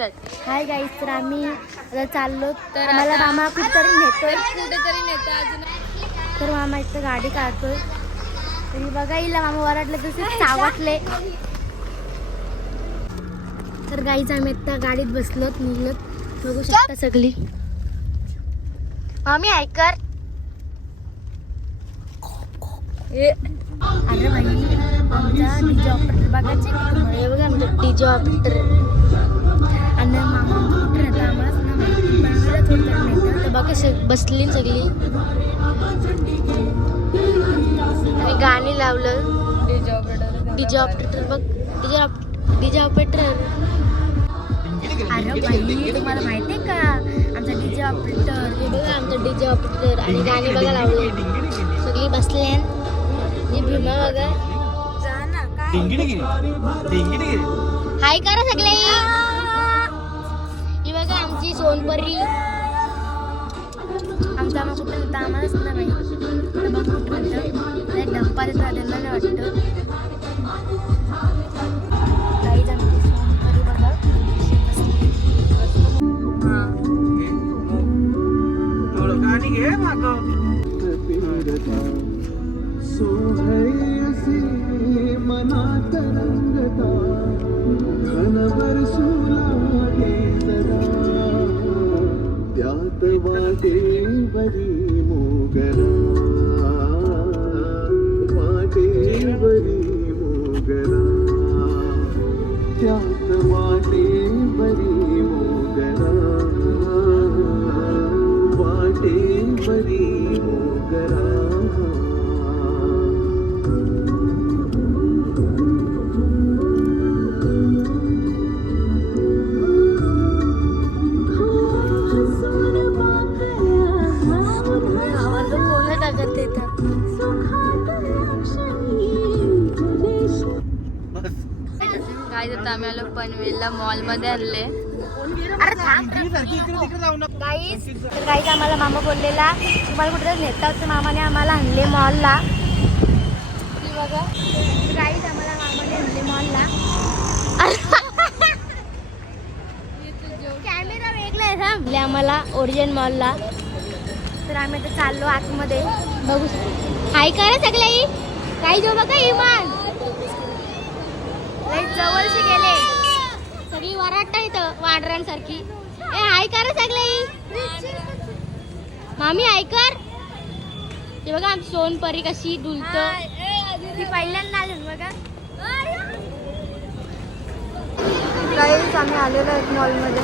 Hi guys, तर आम्ही आता चाललो. तर आम्हाला मामा कुठेतरी नेतोय अजून. तर मामा इथं गाडी काढतोय. तरी बघा हिला मामा वराडले तसे चावटले. तर गाईच आम्ही आता गाडीत बसलोत, निघलोत. बघू शकता सगळी. मामी ऐकर. अरे भाई, आमचा डीजे ऑपरेटर बघायचे का तुम्हाला? हे बघा आमचा डीजे ऑपरेटर. आणि मामा कुठे राहता आम्हालाच ना माहिती, पण आम्हाला थोडं नाही. तर बघा बसली सगळी. आणि गाणी लावलं. डीजे ऑपरेटर बघ. DJ operator. अरे भाई, तुम्हाला माहिती आहे का आमचा डीजे ऑपरेटर? हे बघा आमचा डीजे ऑपरेटर. आणि गाणी बघा लावले. सगळी बसले. ही भीमा बघा. हाय करा सगळे. ही बघा आमची सोनपरी. आमचा आम्हा कुठे होता आम्हालाच ना माहिती. तर बघ कुठं डप्पा देत राहतेला नाही वाटतं. काहीच आमची सोनपरी बघा. मनात रंगता घनवर सुलागे सदा त्यात वाटे बरी मोगरा वाटे बरी मोगरा त्यात वाटे बरी मोगरा वाटे बरी मोगरा. आम्ही आलो पनवेलला, मॉल मध्ये आणले. गाईस, तर गाईस आम्हाला मामा बोललेला तुम्हाला कुठे नेतात, तर मामाने आम्हाला आणले मॉलला. बघा गाईस, आम्हाला मामाने आणले मॉलला. कॅमेरा वेगळा आहे थांबले आम्हाला ओरिजिन मॉलला. तर आम्ही आता चाललो आतमध्ये. बघू हाय करा सगळे. काही जो बघा इमान जवळशी गेले सगळी वराटा इथं वाडरांसारखी. ए हाय करा सगळे. मामी ऐकर. ते बघा आमची सोनपरी कशी डुलत. ती पहिल्यांदा आली बघा. गाईस, आम्ही आलेलो आहेत मॉलमध्ये.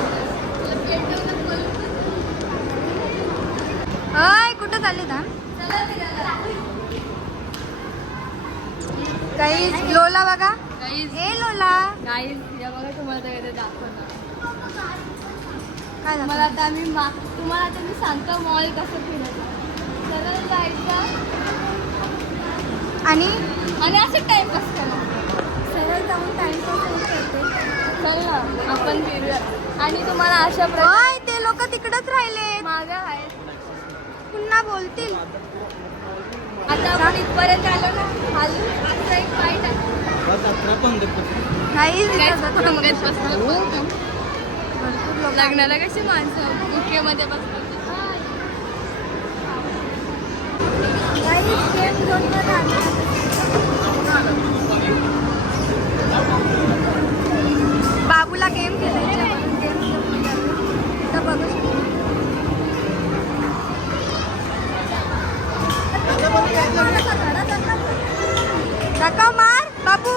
हाय कुठं चालले था? गाईस लोला बघा. हे लोला गाईज या बघा, तुम्हाला तर दाखवणार. काय मला आता तुम्हाला आता मी सांगतो मॉल कसं फिरायचं. सरळ जायचं आणि आणि असं टाइमपास करा. सरळ जाऊन टाइमपास करते. चल ना आपण फिरूया. आणि तुम्हाला अशा होय, ते लोक तिकडच राहिले. मागं आहेत. पुन्हा बोलतील. आता आपण इथपर्यंत आलो ना. खाली आता एक फाईट आहे. लग्नाला कशी माणसं बुकेमध्ये बसतात. बाबूला गेम खेळायचा. बघू नका मार बाबू.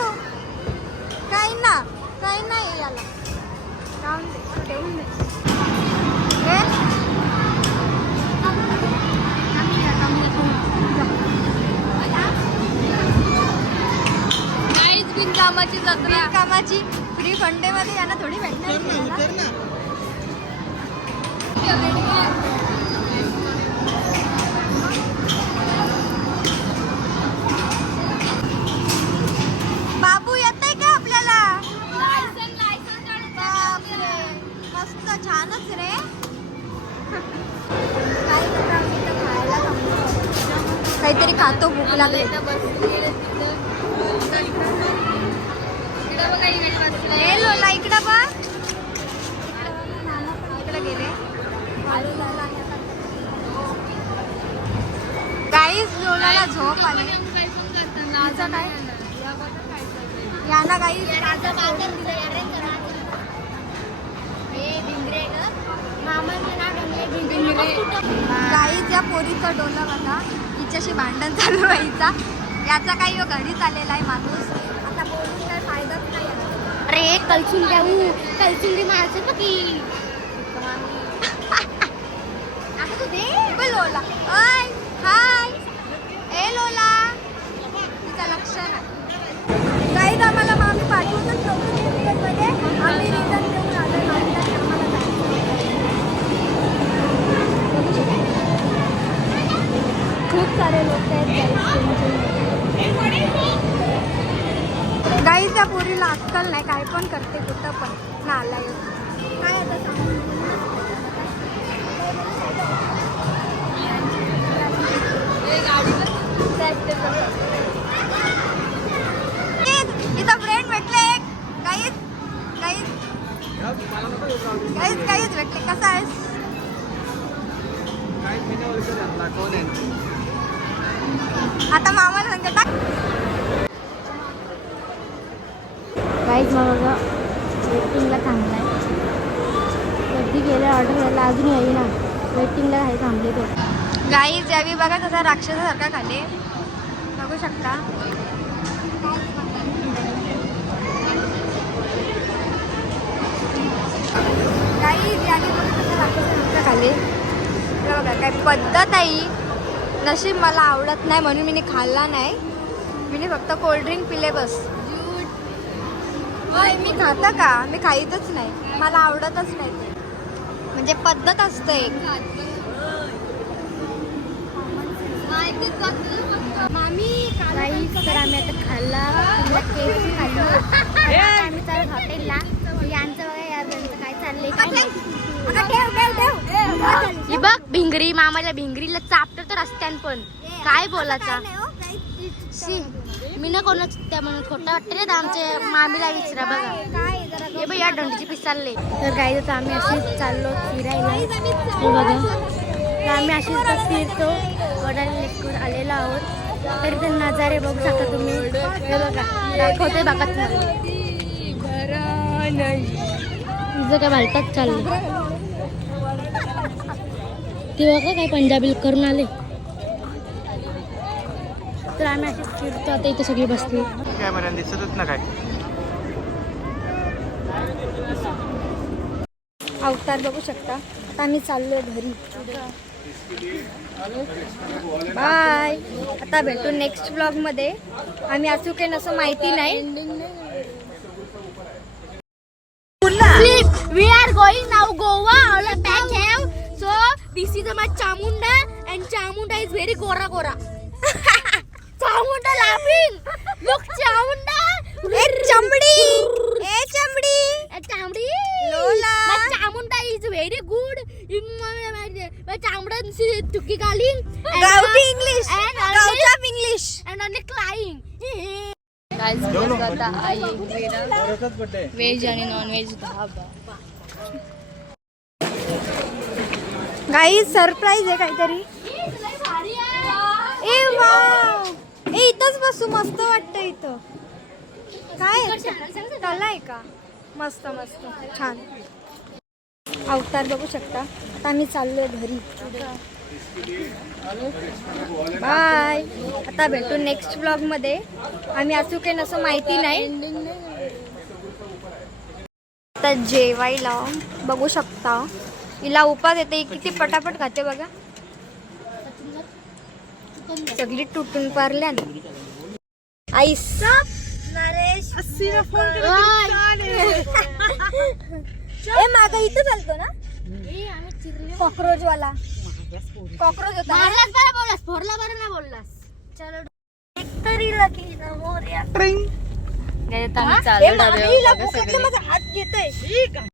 काही नाही याला ठेवून दे. काहीच बिनकामाची जत्रा. कामाची फ्री फंडे मध्ये यांना थोडी भेटणार. बाबू येतंय का आपल्याला? बापरे, मस्त छानच रे. काहीतरी खातो, भूक लागली. हे लोला इकडं बघ. मला झोप आली माझं काय यांना काही गाईच या पोरीचा डोला बघा हिच्याशी भांडण चालू व्हायचा याचा काही घरीच आलेला आहे माणूस आता बोलून काय फायदाच नाही आहे. अरे कलचुंडी मारते ना की आता तू दे बे लोला ओय हाय ए लोला तिचं लक्ष नाही गाईज आम्हाला मामी पाठवूनच नव्हतं मध्ये आम्ही रिटर्न देऊन आलो मामीला आम्हाला खूप सारे लोक आहेत गाईज त्या पोरीला अक्कल नाही काय पण करते कुठं पण नालाय काय आता सांगू इथं फ्रेंड भेटले गाईज गाईज गाईज गाईज भेटले कसा आहेस आता मामाला सांगते टाक काहीच मला वेटिंगला थांबलाय कधी गेलं ऑर्डर करायला अजून येई ना वेटिंगला काही थांबले तो गाईज यावी बघा कसा राक्षसासारखा खाली बघू शकता गाईज यावी बघा कसा राक्षसासारखा खाली बघा काय पद्धत आहे नशीब मला आवडत नाही म्हणून मी खाल्ला नाही मी फक्त कोल्ड्रिंक पिले बस मी खातं का मी खाईतच नाही मला आवडतच नाही ते म्हणजे पद्धत असतं एक मामी काही तर आम्ही आता खाल्ला केक खाल्ली आम्ही चालू हॉटेलला यांचं बघा यार यांचं काय चाललंय काय बघ भिंगरी मामाला भिंगरीला चापतं तर रस्त्यान पण काय बोलायचा मी ना कोणाच त्या म्हणून खोटं वाटतं रे आमच्या मामीला विचारा बघा हे बघ या डोंडीची पीस चालले तर काय तर आम्ही अशीच चाललो फिरायला हे बघा तर आम्ही अशीच फिरतो वडाला लेकून आलेलो आहोत तरी ते नजारे बघू शकता तुम्ही हे बघा दाखवते बघा तुझं काय भलताच चाललं ते बघा काय पंजाबी करून आले तर आम्ही अशीच फिरतो आता इथे सगळी बसली कॅमेरा दिसतच ना काय अवतार बघू शकता आता आम्ही चाललोय घरी बाय आता भेटू नेक्स्ट ब्लॉग मध्ये आम्ही असू काही नसं माहिती नाही We are going now Goa. All the pack have. So this is my Chamunda and Chamunda is very gora gora. Chamunda laughing. Look Chamunda. एक चमडी ए चमडी Chamudi. Lola. My Chamunda is very good. My Chamunda is tukki calling. गावठी English And गावचा English and only crying. Veg आणि non veg guys surprise आहे काहीतरी ए wow ए इथंच बसू मस्त वाटतं इथं काय तला आहे का मस्त मस्त छान अवतार बघू शकता आता आम्ही चाललोय घरी बाय आता भेटू नेक्स्ट ब्लॉग मध्ये आम्ही असू काही नसं माहिती नाही आता जेवायला बघू शकता हिला उपास येते किती पटापट खाते बघा सगळी तुटून पारल्या आईसा नरेश ए माग इथं चालतो ना कॉक्रोच वाला कॉक्रोच होता मारलास बरं बोललास फोरला बरं ना बोललास चलो तरी लकी ना मोरया आम्ही चाललो माझा हात घेतोय